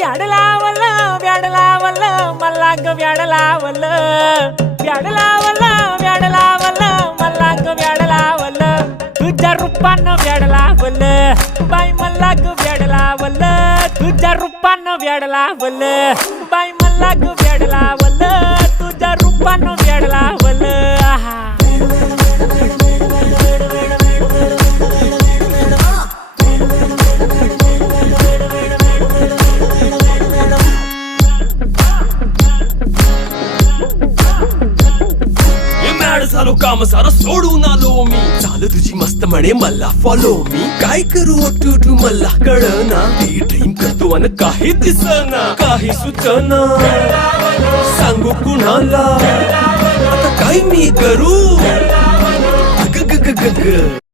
व्याड लावलं व्याड लावलं मला ग व्याड लावलं व्याड लावलं व्याड लावलं मला ग व्याड लावलं तुझ्या रूपानं व्याड लावलं बाई मला ग व्याड लावलं तुझ्या रूपानं व्याड लावलं बाई मला ग व्याड लावलं तुझ्या रूपानं व्याड लावलं आहा झालो काम सारं सोडून आलो मी चाल तुझी मस्त म्हणे मला फॉलो मी काय करू टू मला कळना ती ड्रीम करतो अन काही दिसना काही सुचना सांगू कुणाला आता काय मी करू ग ग ग ग ग